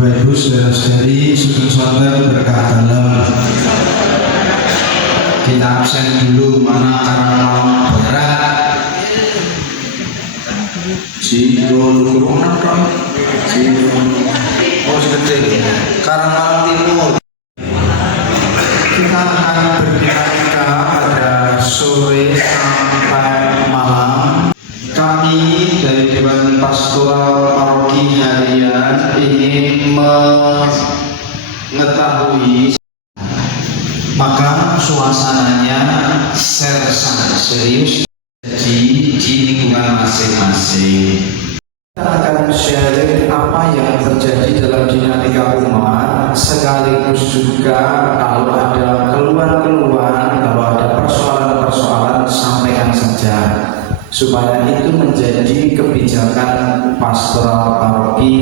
Bapak Ibu saudara-saudari, sugeng sonten berkah dalam. Kita absen dulu mana karena malam berat. Karena malam timur. Kita akan berdinamika pada sore sampai malam. Kami dari Dewan Pastoral Paroki Harian ingin mengetahui, maka suasananya sangat serius di lingkungan masing-masing. Kita akan sharing apa yang terjadi dalam dinamika umat, sekaligus juga kalau ada keluhan-keluhan, kalau ada persoalan-persoalan sampaikan saja, supaya itu menjadi kebijakan pastoral paroki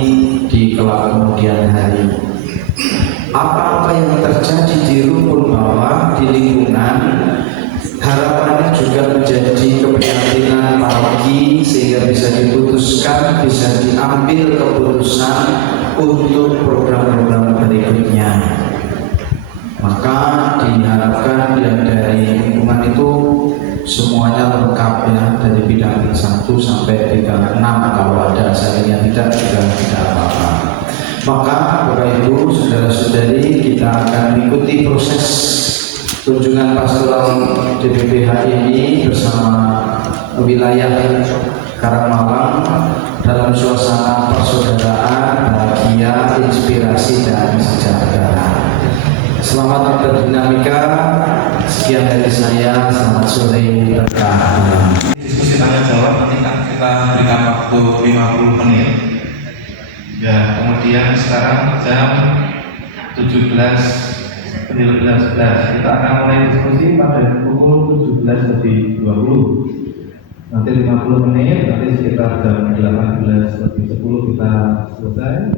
di kelak kemudian hari. Apa-apa yang terjadi di rumpun bawah, di lingkungan, harapannya juga menjadi keprihatinan paroki sehingga bisa diputuskan, bisa diambil keputusan untuk program-program berikutnya. Maka diharapkan yang dari lingkungan itu semuanya lengkap ya, dari bidang 1 sampai bidang 6, kalau ada asalnya tidak juga tidak apa-apa. Maka Bapak Ibu saudara-saudari, kita akan mengikuti proses kunjungan pastoral DPPH ini bersama wilayah Karangmalang dalam suasana persaudaraan, bahagia, inspirasi dan sejahtera. Selamat berdinamika. Sekian dari saya. Selamat sore, berkah. Diskusi tanya jawab nanti kita berikan waktu 50 menit. Ya, kemudian sekarang jam 17.11 kita akan mulai diskusi pada pukul 17.20. Nanti 50 menit, nanti sekitar jam 18.10 kita selesai.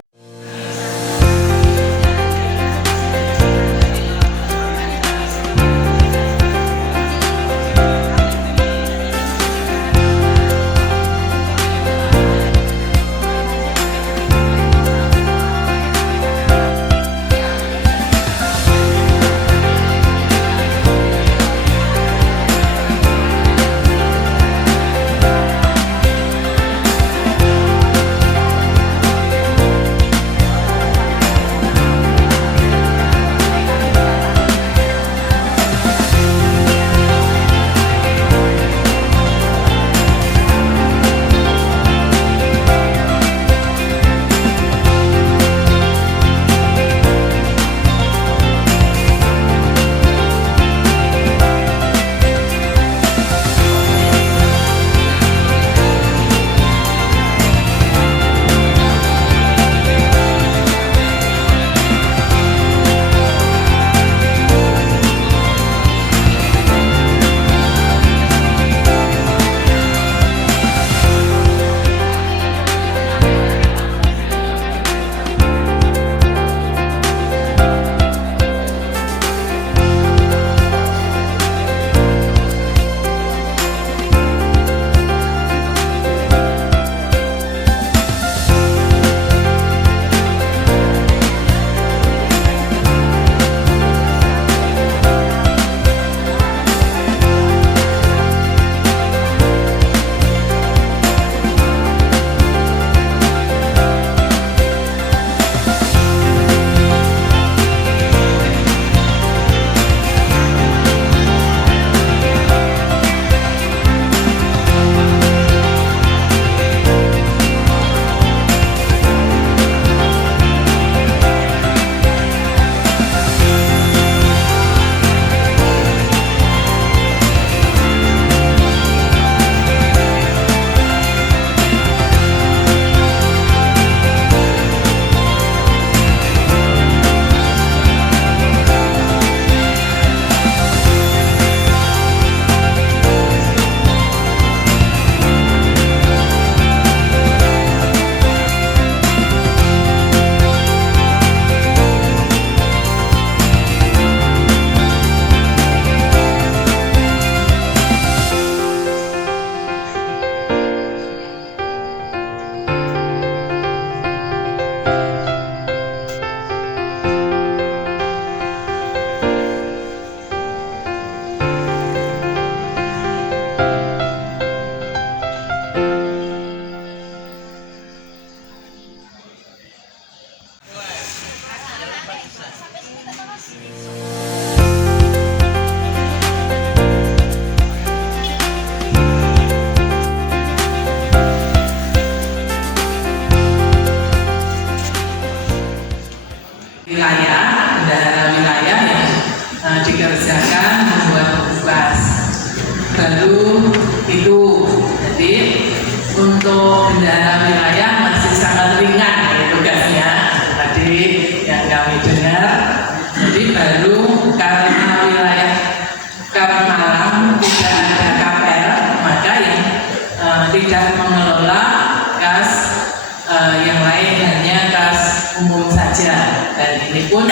ini pun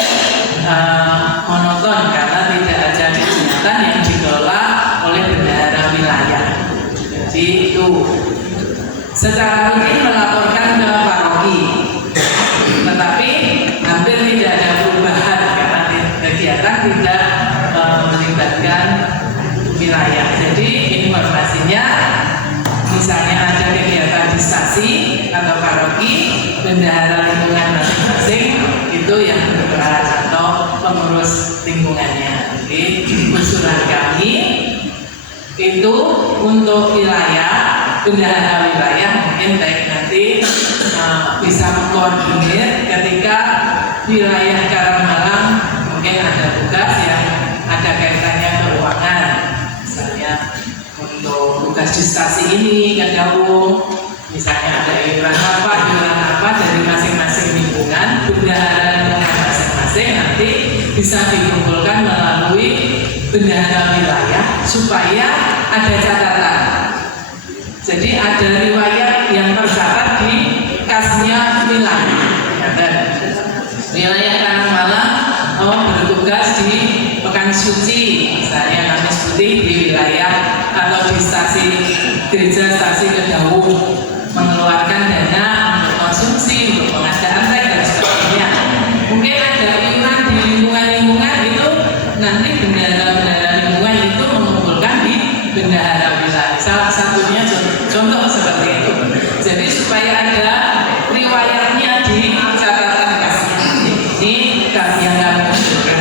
monoton karena tidak ada kegiatan yang dikelola oleh bendahara wilayah. Jadi itu secara rutin melaporkan ke paroki, tetapi hampir tidak ada perubahan karena kegiatan tidak melibatkan wilayah. Jadi informasinya, misalnya ada kegiatan di stasi atau paroki, bendahara lingkungan masing-masing itu yang berperan atau pengurus lingkungannya. Jadi usulan kami itu untuk wilayah, bendahara wilayah mungkin baik nanti bisa mengkoordinir ketika wilayah Karangmalang mungkin ada tugas yang ada kaitannya keuangan, misalnya untuk tugas di stasi ini Kedawung, misalnya ada iuran apa dari masing-masing lingkungan, bendahara lingkungan masing-masing nanti bisa dikumpulkan melalui bendahara wilayah supaya ada catatan. Jadi ada riwayat yang tercatat di kasnya wilayah. Wilayah Karangmalang bertugas di Pekan Suci, misalnya Kamis Putih di wilayah atau di stasi gereja stasi Kedawung mengeluarkan dana untuk konsumsi, untuk pengadaan trek dan sebagainya. Mungkin ada iuran di lingkungan-lingkungan itu nanti bendahara lingkungan itu mengumpulkan di bendahara wilayah. Salah satunya contoh seperti itu. Jadi supaya ada riwayatnya di catatan kasnya. Ini yang kami usulkan.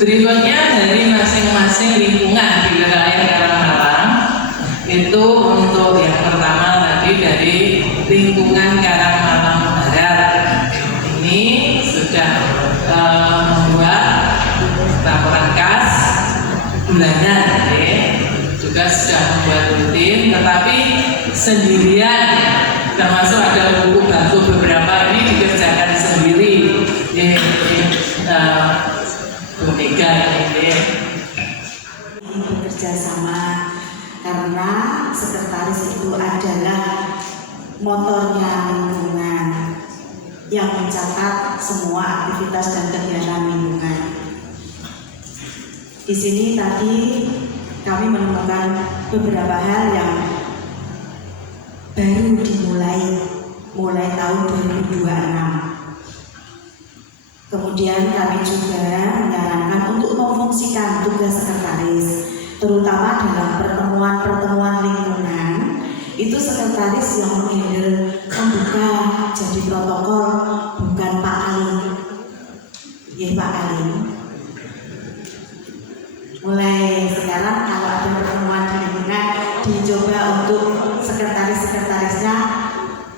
Berikutnya dari masing-masing lingkungan di wilayah Karangmalang itu untuk yang pertama tadi dari lingkungan Karangmalang Barat ini sudah membuat laporan kas bulanan, juga sudah membuat rutin, tetapi sendirian, termasuk ada buku bantu beberapa ini dikerjakan sendiri. Bu Mega ini bekerja sama karena sekretaris itu adalah motornya lingkungan yang mencatat semua aktivitas dan kegiatan lingkungan. Di sini tadi kami menemukan beberapa hal yang baru mulai tahun 2026. Kemudian kami juga menyarankan untuk memfungsikan tugas sekretaris, terutama dalam pertemuan-pertemuan lingkungan. Itu sekretaris yang menghandle membuka jadi protokol, bukan Pak Alim. Ya Pak Alim. Mulai sekarang kalau ada pertemuan di lingkungan, dicoba untuk sekretaris-sekretarisnya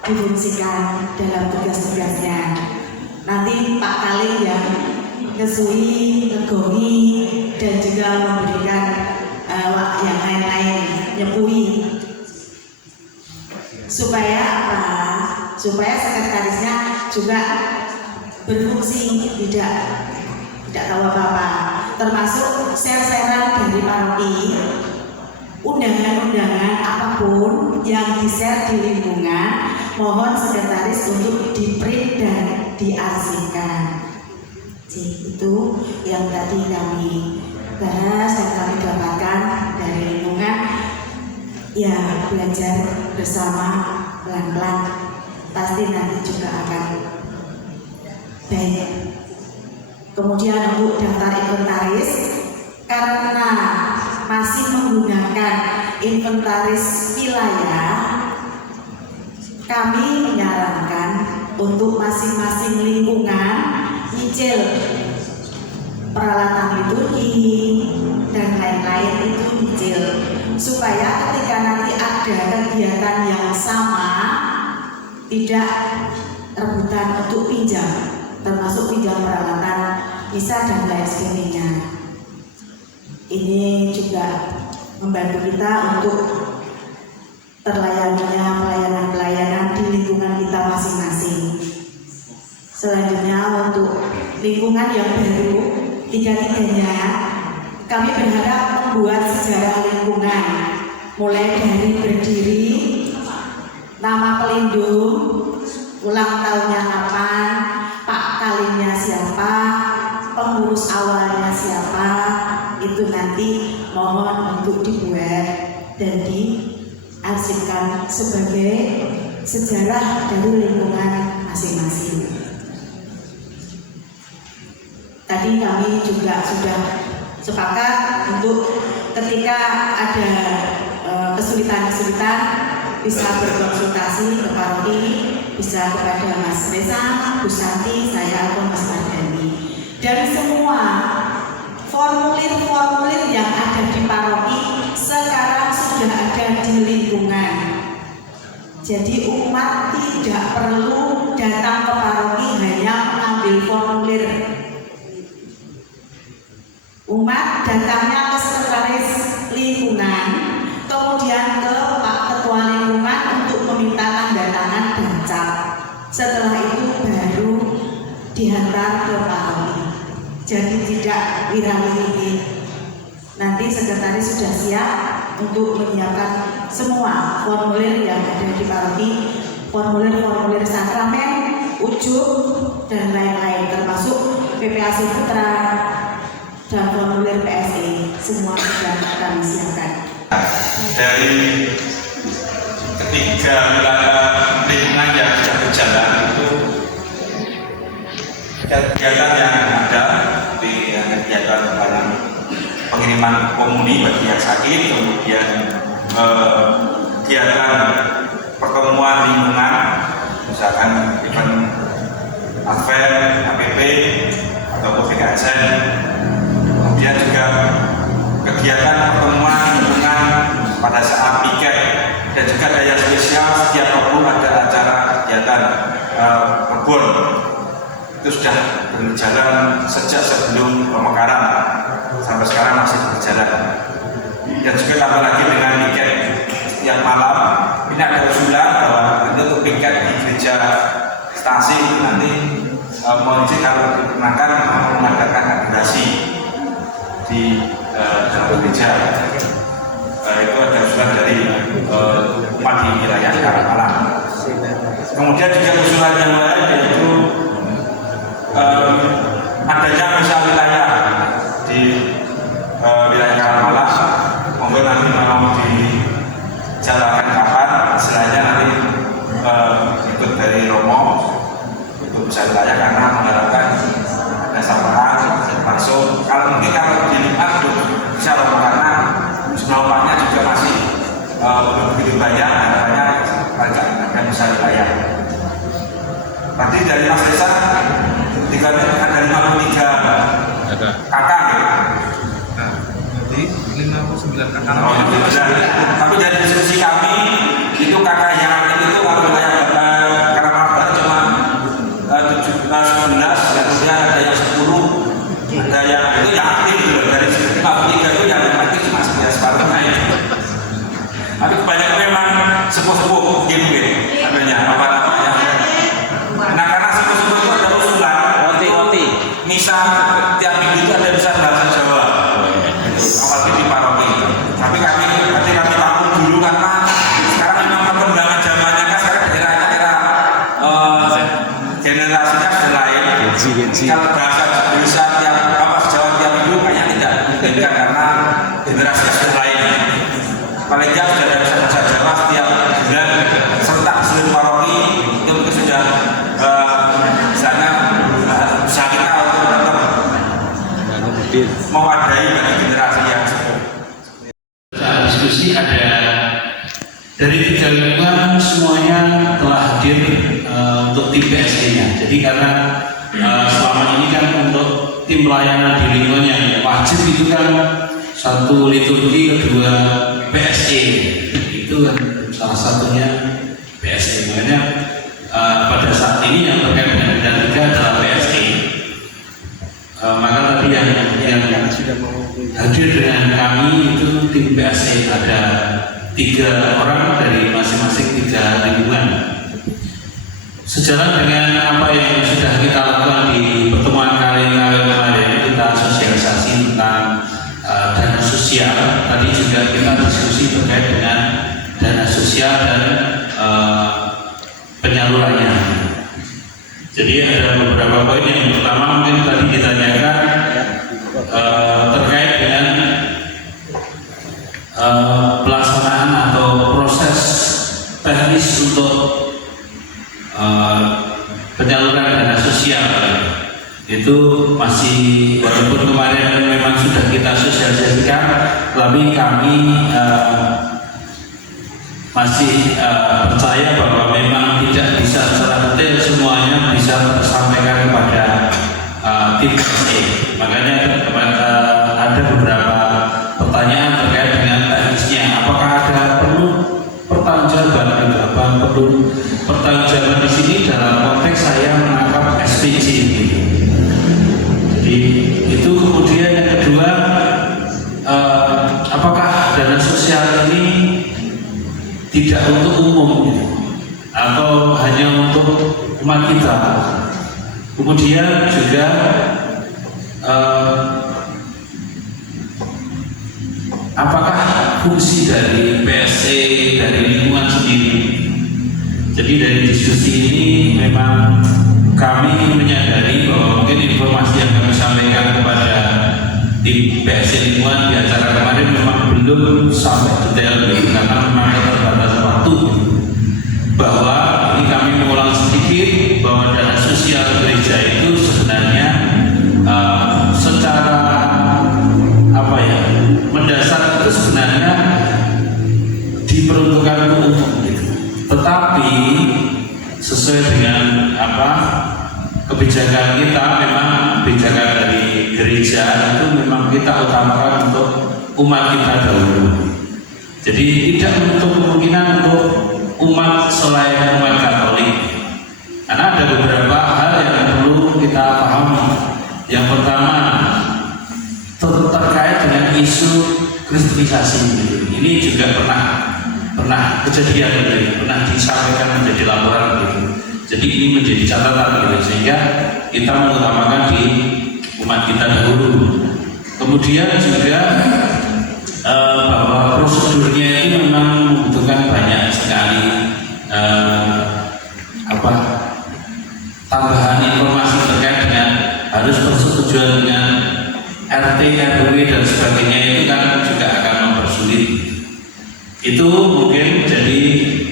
difungsikan dalam tugas-tugasnya. Nanti Pak Kaling yang ngesui, ngegongi, dan juga memberikan yang lain-lain, nyepui. Supaya apa? Supaya sekretarisnya juga berfungsi, tidak tahu apa-apa. Termasuk share-sharean dari paroki, undangan-undangan apapun yang di-share di lingkungan, mohon sekretaris untuk di-print dan diarsipkan. Jadi itu yang tadi kami bahas dan kami dapatkan dari lingkungan. Ya, belajar bersama pelan-pelan, pasti nanti juga akan baik. Kemudian untuk daftar inventaris, karena masih menggunakan inventaris wilayah, kami menyarankan untuk masing-masing lingkungan nyicil peralatan liturgi dan lain-lain itu nyicil, supaya ketika nanti ada kegiatan yang sama tidak rebutan untuk pinjam, termasuk pinjam peralatan misa dan lain sebagainya. Ini juga membantu kita untuk terlayaninya pelayanan-pelayanan di lingkungan kita masing-masing. Selanjutnya untuk lingkungan yang baru, tiga-tiganya kami berharap membuat sejarah lingkungan, mulai dari berdiri, nama pelindung, ulang tahunnya kapan, Pak Kalimnya siapa, untuk dibuat dan diarsipkan sebagai sejarah dari lingkungan masing-masing. Tadi kami juga sudah sepakat untuk ketika ada kesulitan-kesulitan bisa berkonsultasi ke paroki, bisa kepada Mas Reza, Bu Santi, saya atau Mas Mardani. Dan semua formulir-formulir yang ada di paroki sekarang sudah ada di lingkungan. Jadi umat tidak perlu datang ke paroki hanya mengambil formulir. Umat datangnya ke sekretaris lingkungan, kemudian ke Pak Ketua Lingkungan untuk meminta tanda tangan dan cap. Setelah itu baru dihantar ke paroki. Jadi tidak wirang-wiring. Nanti sekretaris sudah siap untuk menyiapkan semua formulir yang ada di paroki, formulir-formulir sakramen, ujub, dan lain-lain, termasuk PPAC Putra dan formulir PSE, semua sudah kami siapkan. Dari ketiga wilayah lingkungan yang sudah berjalan itu kegiatan yang ada di kegiatan dalam pengiriman komuni bagi yang sakit, kemudian kegiatan pertemuan lingkungan, misalkan event Advent, APP, atau PKSN. Kemudian juga kegiatan pertemuan lingkungan pada saat piket, dan juga daya spesial setiap waktu ada acara kegiatan kebun. Itu sudah berjalan sejak sebelum pemekaran sampai sekarang masih berjalan. Dan juga tambah lagi dengan piket setiap malam. Ini ada usulan bahwa untuk piket di gereja stasi nanti mohon izin kalau diperkenankan mengadakan agendasi di dalam gereja. Itu ada usulan dari umat di wilayah Karangpalang. Kemudian juga usulan yang lain yaitu adanya misal wilayah di wilayah Karangpalang, monggo nanti mau dijalankan kapan, istilahnya nanti ikut dari Romo untuk bisa wilayah, karena mengharapkan ada sapaan langsung. Kalau mungkin kalau dilihat bisa Romo, karena jumlah umatnya juga masih belum begitu banyak, harapannya akan bisa wilayah. Tadi dari Mas Reza, ada 53 kakak ya? Nah, jadi 59 kakak. Oh, tapi dari diskusi kami, itu kakak yang aktif itu kalau wilayah Karangpalang cuma 17, 19, kemudian ada yang 10, ada yang itu yang aktif gitu. Dari 53 itu yang aktif cuma separuhnya itu. Tapi kebanyakan memang sepuh-sepuh gitu adanya apa namanya. Nah, karena sepuh-sepuh itu ada usulan misa tiap minggu itu ada misa bahasa Jawa. Awalnya di paroki. Tapi kami tahu dulu karena sekarang memang perkembangan zamannya kan sekarang era generasinya sudah lain. Kalau bahasa Indonesia tiap Jawa tiap minggu kayaknya tidak dimungkinkan karena generasinya sudah lain. Paling tidak sudah ada bahasa Jawa setiap bulan serentak seluruh paroki itu mungkin sudah misalnya usaha kita untuk tetap mewadai bagi generasi yang sepuh. Saat diskusi ada dari 3 lingkungan semuanya telah hadir untuk tim PSE-nya. Jadi karena selama ini kan untuk tim pelayanan di lingkungan yang wajib itu kan satu liturgi, kedua PSE, itu kan salah satunya PSE. Makanya pada saat ini yang terkait dengan bidang 3 adalah PSE. Maka tadi yang hadir dengan kami itu tim PSE, ada 3 orang dari masing-masing 3 lingkungan. Sejalan dengan apa yang sudah kita lakukan di pertemuan kemarin, kita sosialisasi tentang dana sosial. Tadi juga kita diskusi terkait dengan dana sosial dan penyalurannya. Jadi ada beberapa poin. Yang pertama mungkin tadi ditanyakan terkait dengan pelaksanaan atau proses teknis untuk penyaluran dana sosial itu masih, walaupun kemarin memang sudah kita sosialisasikan, tapi kami masih percaya bahwa memang tidak bisa secara detail semuanya bisa tersampaikan kepada tim PSC. Makanya ada beberapa pertanyaan terkait dengan teknisnya. Apakah ada perlu pertanggungjawaban? Perlu pertanggungjawaban di sini dalam konteks saya menangkap SPJ. Jadi itu. Kemudian yang kedua, apakah dana sosial ini tidak untuk umum atau hanya untuk umat kita? Kemudian juga apakah fungsi dari PSC, dari lingkungan sendiri? Jadi dari diskusi ini memang kami menyadari bahwa mungkin informasi yang kami sampaikan kepada tim PSC lingkungan di acara kemarin memang belum sampai detail karena memang terbatas waktu. Bahwa ini kami mengulang sedikit bahwa dana sosial gereja itu sebenarnya secara mendasar itu sebenarnya diperuntukkan untuk umum gitu. Tetapi sesuai dengan kebijakan kita, memang kebijakan dari gereja itu memang kita utamakan untuk umat kita dahulu. Jadi tidak menutup kemungkinan untuk umat selain umat Katolik, karena ada beberapa hal yang perlu kita pahami. Yang pertama terkait dengan isu kristenisasi gitu. Ini juga pernah kejadian gitu, pernah disampaikan menjadi laporan gitu. Jadi ini menjadi catatan gitu, sehingga kita mengutamakan di umat kita dahulu. Kemudian juga bahwa prosedurnya itu memang membutuhkan banyak sekali tambahan informasi terkait dengan harus persetujuan dengan RT, RW dan sebagainya, itu kan juga akan mempersulit. Itu mungkin jadi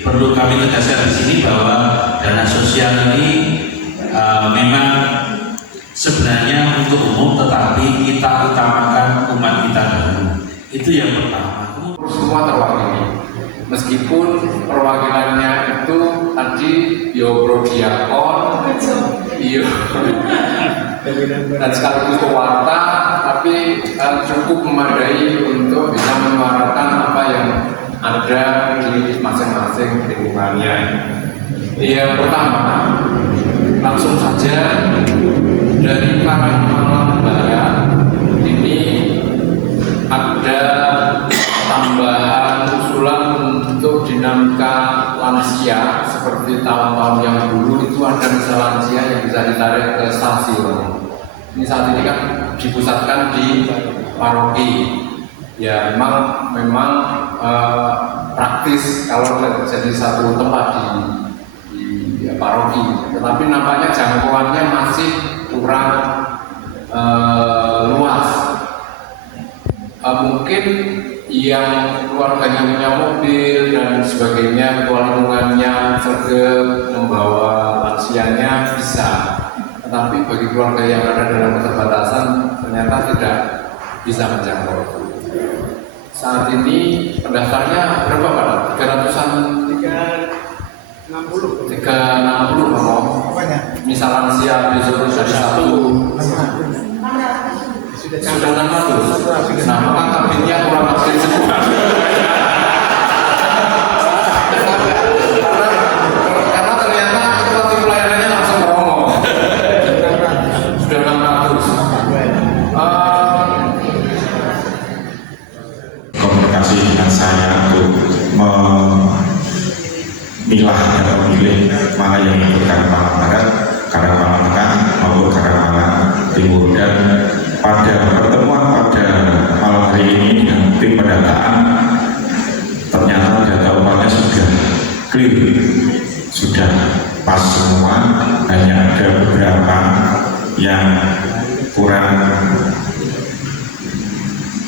perlu kami tegaskan di sini bahwa dana sosial ini memang sebenarnya untuk umum, tetapi kita utamakan umat kita dulu. Itu yang pertama. Semua terwakili, meskipun perwakilannya itu tadi prodiakon, dan sekaligus pewarta, tapi cukup memadai untuk bisa menyuarakan apa yang ada di masing-masing lingkungannya. Yang pertama, langsung saja dari Karangmalang Barat ini ada tambahan usulan untuk dinamika lansia seperti tahun-tahun yang dulu itu ada misal lansia yang bisa ditarik ke stasiun. Ini saat ini kan dipusatkan di paroki. Ya memang praktis kalau jadi satu tempat di paroki. Tetapi nampaknya jangkauannya masih kurang luas. Mungkin yang keluarganya punya mobil dan sebagainya, lingkungannya sergap membawa lansianya bisa, tetapi bagi keluarga yang ada dalam keterbatasan ternyata tidak bisa menjangkau. Saat ini pendaftarnya berapa Pak? 300-an? 360 ngomong. Misal lansia besok dari satu sudah 600. Nah, maka kabinnya kurang lebih semua. Karena ternyata kualitas pelayanannya langsung merombak. Sudah 600. Komunikasi dengan saya untuk memilah dan memilih mana yang untuk Karangmalang Barat, Karangmalang Tengah maupun Karangmalang Timur. Dan pada pertemuan pada malam hari ini dengan tim pendataan, ternyata data umatnya sudah clear, sudah pas semua, hanya ada beberapa yang kurang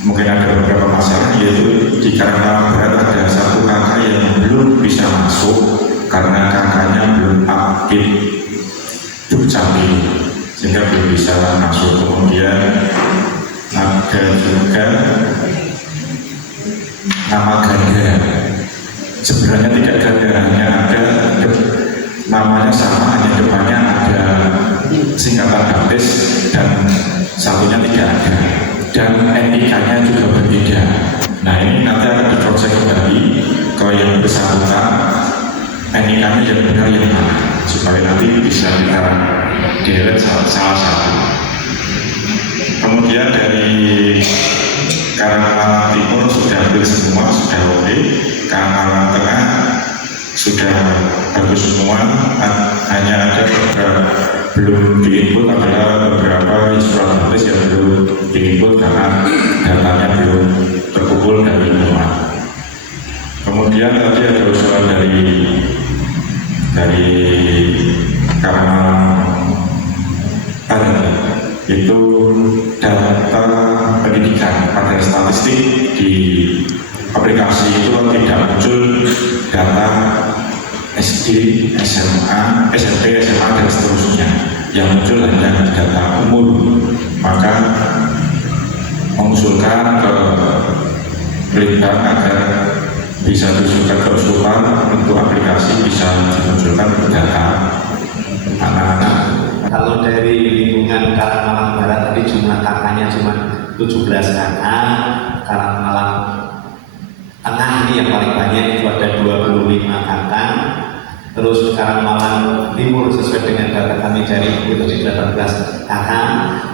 mungkin ada beberapa masalah, yaitu di Karangmalang Barat ada satu kakak yang belum bisa masuk karena kakaknya belum aktif Dukcapil sehingga belum bisa masuk. Kemudian ada juga nama ganda, sebenarnya tidak ganda, hanya ada namanya sama, hanya depannya ada singkatan baptis dan satunya tidak ada, dan NIK-nya juga berbeda. Nah, ini nanti akan diproses kembali ke yang bersangkutan, NIK-nya yang benar yang mana, supaya nanti bisa kita delete salah satu. Kemudian dari Karangmalang Timur sudah hampir semua, sudah oke. Karangmalang Tengah sudah bagus semua, hanya ada beberapa belum diinput, adalah beberapa surat notis yang belum diinput karena datanya belum terkumpul dari semua. Kemudian tadi ada usulan dari Karangmalang Barat, itu data pendidikan pada statistik di aplikasi itu tidak muncul data SD, SMA, SMP, SMA dan seterusnya. Yang muncul hanya data umur. Maka mengusulkan ke Litbang agar bisa diusulkan ke usulan untuk aplikasi bisa dimunculkan data anak-anak. Kalau dari lingkungan Karangmalang Barat tadi jumlah kakaknya cuma 17 kakak, Karangmalang Tengah ini yang paling banyak itu ada 25 kakak, terus Karangmalang Timur sesuai dengan data kami dari itu 18 kakak.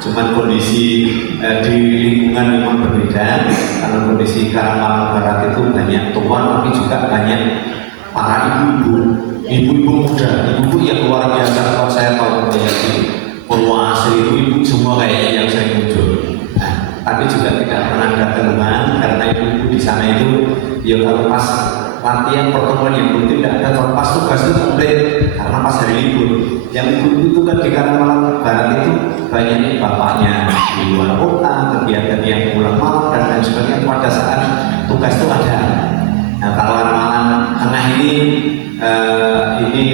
Cuman kondisi di lingkungan memang berbeda. Kalau kondisi Karangmalang Barat itu banyak tuan, tapi juga banyak para ibu-ibu muda, ibu yang luar biasa. Kalau saya tahu di Purwoasri itu ibu semua kayaknya yang saya muncul. Nah, tapi juga tidak pernah ada keluhan karena ibu di sana itu ya kalau pas latihan pertemuan yang pun tidak ada, kalau pas tugas itu komplit karena pas hari libur. Yang ibu itu kan di Karangmalang Barat itu banyak bapaknya di luar kota, kegiatan yang pulang malam dan lain sebagainya pada saat tugas itu ada. Nah, kalau Karangmalang Tengah ini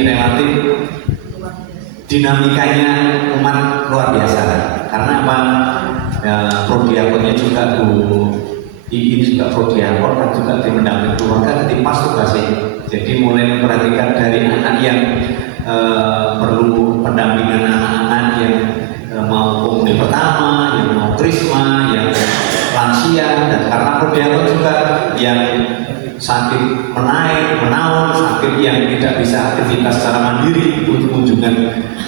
relatif dinamikanya umat luar biasa karena apa? Prodiakonnya juga ini juga prodiakon dan juga tim mendamping keluarga di pas tugasnya. Jadi mulai memperhatikan dari anak yang perlu pendampingan anak-anak yang mau komuni pertama, yang mau krisma, yang lansia, dan karena prodiakon juga yang sakit menaun, sakit yang tidak bisa aktivitas secara mandiri untuk kunjungan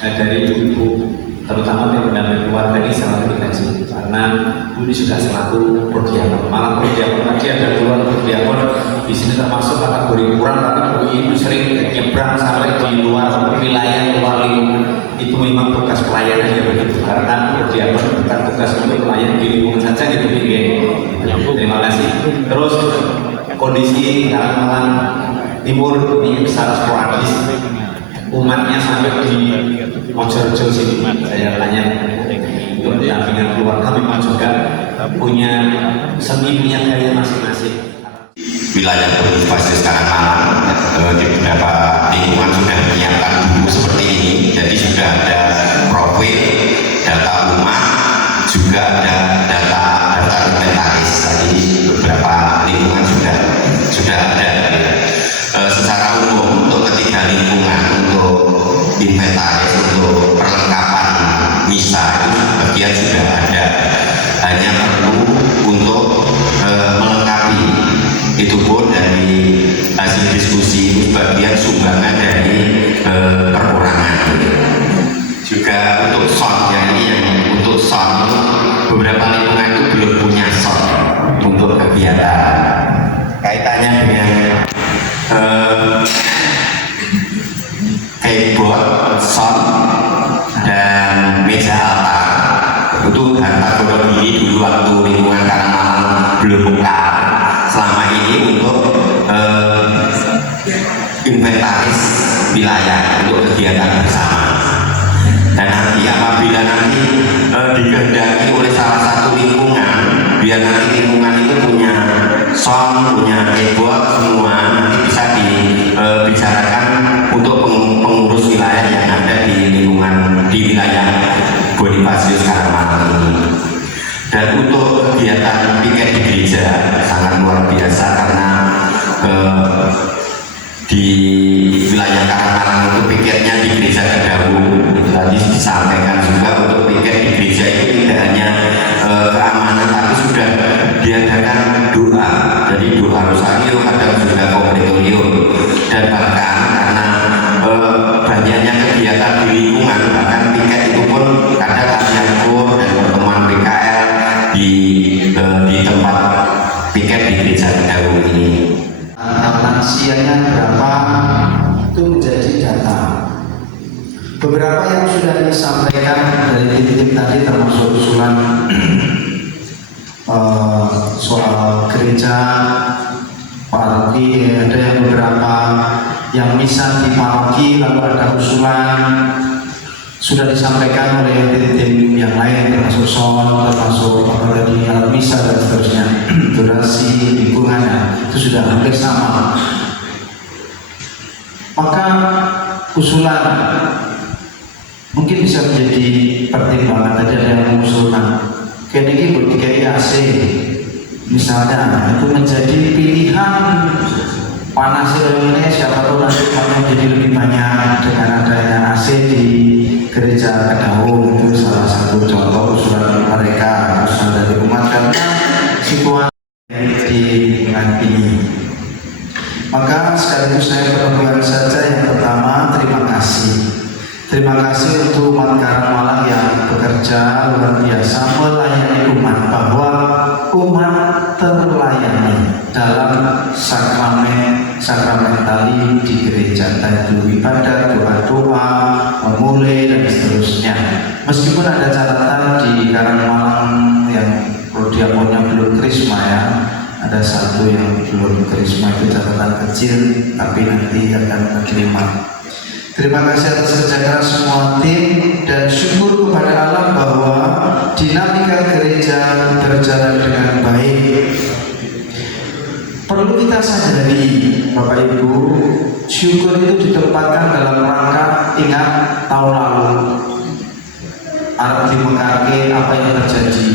dari ibu, terutama yang mendampingi keluarga ini sangat dikaji karena ini sudah selaku prodiakon. Malah prodiakon tadi ada dua prodiakon di sini termasuk kategori kurang, tapi ibu sering nyebrang sampai di luar wilayah, luar lingkungan. Itu memang tugas pelayanannya begitu karena prodiakon bukan tugas untuk pelayan di lingkungan saja gitu. Terima kasih. Terus kondisi Karangmalang Timur ini secara sporadis umatnya sampai di Mojorejo sini. Saya tanya untuk pendampingan keluarga memang juga punya seni, punya gaya masing-masing. Wilayah berbasis Karangmalang di beberapa lingkungan sudah menyiapkan buku seperti ini, jadi sudah ada profil data umat, juga ada data inventaris. Tadi beberapa lingkungan sudah ada. Secara umum untuk ketiga lingkungan untuk inventaris, untuk perlengkapan misa itu bagian sudah ada, hanya perlu untuk melengkapi. Itu pun dari hasil diskusi bagian sumbangan dari perorangan. Juga untuk sound, untuk sound beberapa lingkungan itu belum punya sound untuk kegiatan. Kaitannya dengan keyboard, sound, dan meja altar itu harta gono ini dulu waktu lingkungan Karangmalang belum buka. Selama ini untuk inventaris wilayah untuk kegiatan bersama. Dan nanti apabila nanti dikehendaki oleh salah satu lingkungan biar nanti lingkungan itu punya sound, punya keyboard semua nanti bisa dibicarakan untuk pengurus wilayah yang ada di lingkungan di wilayah Bonifacius Karangmalang ini. Dan untuk kegiatan piket di gereja sangat luar biasa karena di wilayah Karangmalang itu piketnya di gereja Kedaung. Tadi disampaikan juga untuk piket di gereja itu tidak hanya keamanan tapi sudah diadakan doa, jadi doa rosario, kadang juga kompletorio, dan bahkan karena banyaknya kegiatan di lingkungan, bahkan piket itu pun kadang latihan kur dan pertemuan PKL di tempat piket di gereja Kedaung ini. Lansianya berapa itu menjadi data. Beberapa yang sudah disampaikan dari tim tadi termasuk usulan soal gereja paroki, ada yang beberapa yang misa di paroki, lalu ada usulan sudah disampaikan oleh tim yang lain termasuk soal, termasuk apa tadi alat misa dan seterusnya. Durasi lingkungannya itu sudah hampir sama. Maka usulan mungkin bisa menjadi pertimbangan. Tadi ada yang mengusulkan kayaknya buat dikai AC misalnya, itu menjadi pilihan panas ini, siapa tahu nanti akan menjadi lebih banyak dengan adanya AC di gereja Kedaung. Itu salah satu contoh usulan mereka, usulan dari umat, karena situasi di lingkungan ini. Maka sekaligus saya berdoa saja. Yang pertama, terima kasih. Terima kasih untuk umat Karangmalang yang bekerja luar biasa melayani umat, bahwa umat terlayani dalam sakramentali di gereja, tadi ibadah, doa-doa, memulai dan seterusnya. Meskipun ada catatan di Karangmalang yang prodiakonnya belum krisma ya, ada satu yang belum krisma, itu catatan kecil tapi nanti akan menerima. Terima kasih atas kerja keras semua tim dan syukur kepada Allah bahwa dinamika gereja berjalan dengan baik. Perlu kita sadari Bapak Ibu, syukur itu ditempatkan dalam rangka ingat tahun lalu Arab di Mekake apa yang terjadi.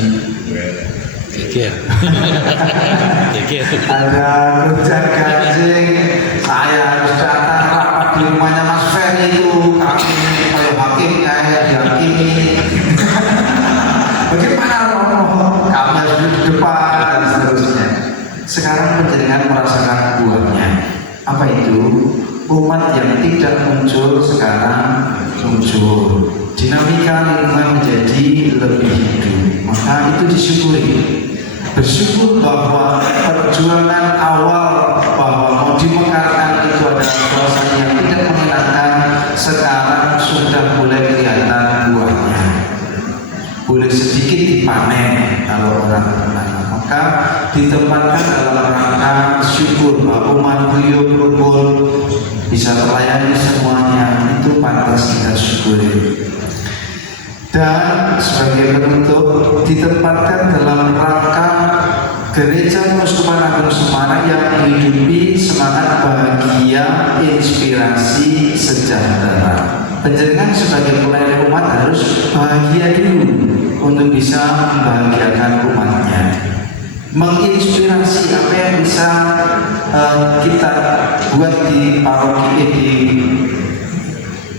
Ada gonjang ganjing, saya harus datang rapat di rumahnya Mas Ferry itu, kami kayak hakim kayak dihakimi. Bagaimana roh kami harus di depan dan seterusnya. Sekarang penjaringan merasakan buahnya. Apa itu? Umat yang tidak muncul sekarang muncul. Dinamika lingkungan menjadi lebih hidup. Maka itu disyukuri. Bersyukur bahwa perjuangan awal bahwa mau dimekarkan itu adalah suasana yang tidak menyenangkan, sekarang sudah mulai kelihatan buahnya. Boleh sedikit dipanen kalau orang menanam. Maka ditempatkan dalam rangka syukur bahwa umat beliau berkumpul bisa terlayani semuanya, itu pantas kita syukuri. Dan sebagai penutup ditempatkan dalam rangka Gereja Keuskupan Agung Semarang yang menghidupi semangat bahagia, inspirasi, sejahtera. Penjaringan sebagai pelayan umat harus bahagia dulu untuk bisa membahagiakan umatnya, menginspirasi apa yang bisa kita buat di paroki di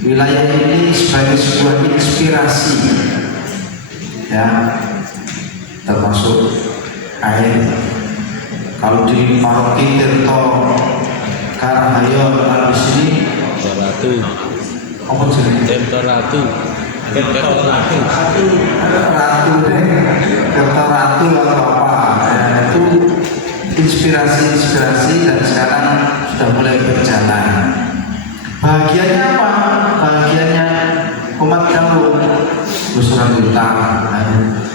wilayah ini sebagai sebuah inspirasi ya, termasuk air. Kalau di paroki Tirto Karanghayo di sini apa jenis? Tirto Ratu atau apa ya, itu inspirasi dan sekarang sudah mulai berjalan. Bahagianya apa? Bahagianya umat kamu usulan hutang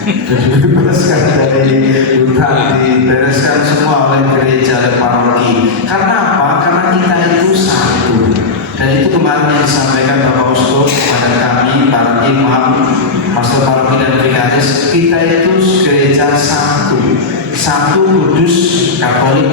dibebaskan dari hutang, dibereskan semua oleh gereja dan paroki. Karena apa? Karena kita itu satu. Dan itu kemarin yang disampaikan Bapak Uskup kepada kami, para imam, pastor paroki dan vikaris, kita itu gereja satu. Kudus Katolik